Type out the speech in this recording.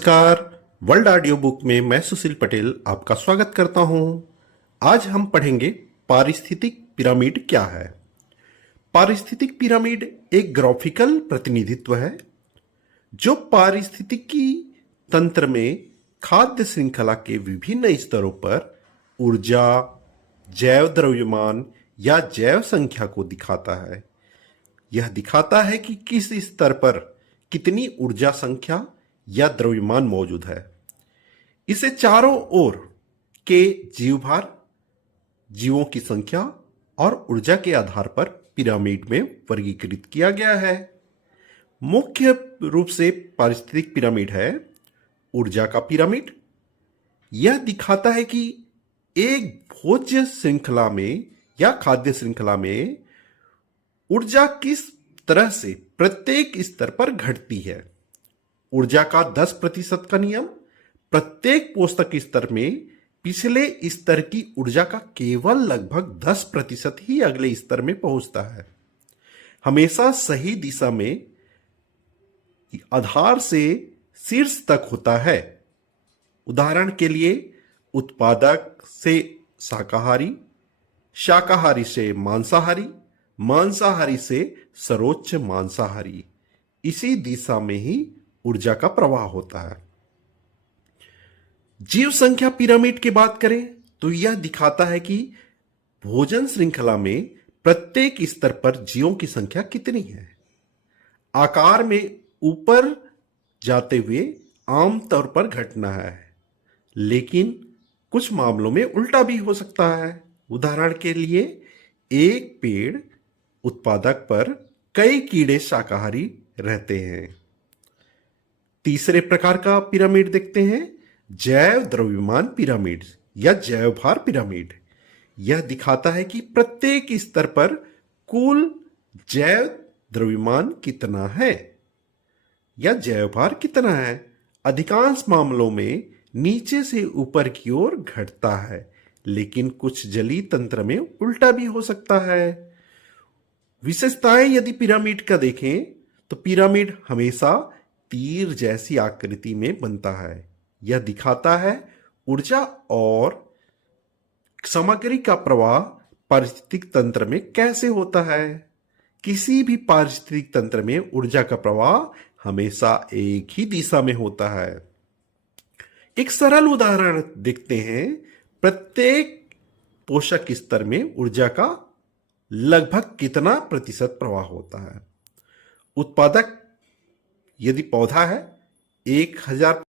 नमस्कार। World audio book में मैं सुशील पटेल आपका स्वागत करता हूं। आज हम पढ़ेंगे पारिस्थितिक पिरामिड क्या है। पारिस्थितिक पिरामिड एक ग्राफिकल प्रतिनिधित्व है जो पारिस्थितिकी तंत्र में खाद्य श्रृंखला के विभिन्न स्तरों पर ऊर्जा, जैव द्रव्यमान या जैव संख्या को दिखाता है। यह दिखाता है कि किस स्तर पर कितनी ऊर्जा संख्या या द्रव्यमान मौजूद है। इसे चारों ओर के जीवभार, जीवों की संख्या और ऊर्जा के आधार पर पिरामिड में वर्गीकृत किया गया है। मुख्य रूप से पारिस्थितिक पिरामिड है ऊर्जा का पिरामिड। यह दिखाता है कि एक भोज्य श्रृंखला में या खाद्य श्रृंखला में ऊर्जा किस तरह से प्रत्येक स्तर पर घटती है। ऊर्जा का 10% का नियम, प्रत्येक पोषक स्तर में पिछले स्तर की ऊर्जा का केवल लगभग 10% ही अगले स्तर में पहुंचता है। हमेशा सही दिशा में आधार से शीर्ष तक होता है। उदाहरण के लिए उत्पादक से शाकाहारी, शाकाहारी से मांसाहारी, मांसाहारी से सर्वोच्च मांसाहारी, इसी दिशा में ही ऊर्जा का प्रवाह होता है। जीव संख्या पिरामिड की बात करें तो यह दिखाता है कि भोजन श्रृंखला में प्रत्येक स्तर पर जीवों की संख्या कितनी है। आकार में ऊपर जाते हुए आमतौर पर घटना है, लेकिन कुछ मामलों में उल्टा भी हो सकता है। उदाहरण के लिए एक पेड़ उत्पादक पर कई कीड़े शाकाहारी रहते हैं। तीसरे प्रकार का पिरामिड देखते हैं, जैव द्रव्यमान पिरामिड या जैव भार पिरामिड। यह दिखाता है कि प्रत्येक स्तर पर कुल जैव द्रव्यमान कितना है या जैव भार कितना है। अधिकांश मामलों में नीचे से ऊपर की ओर घटता है, लेकिन कुछ जलीय तंत्र में उल्टा भी हो सकता है। विशेषताएं यदि पिरामिड का देखें तो पिरामिड हमेशा तीर जैसी आकृति में बनता है। यह दिखाता है ऊर्जा और सामग्री का प्रवाह पारिस्थितिक तंत्र में कैसे होता है। किसी भी पारिस्थितिक तंत्र में ऊर्जा का प्रवाह हमेशा एक ही दिशा में होता है। एक सरल उदाहरण देखते हैं। प्रत्येक पोषक स्तर में ऊर्जा का लगभग कितना प्रतिशत प्रवाह होता है। उत्पादक यदि पौधा है 1000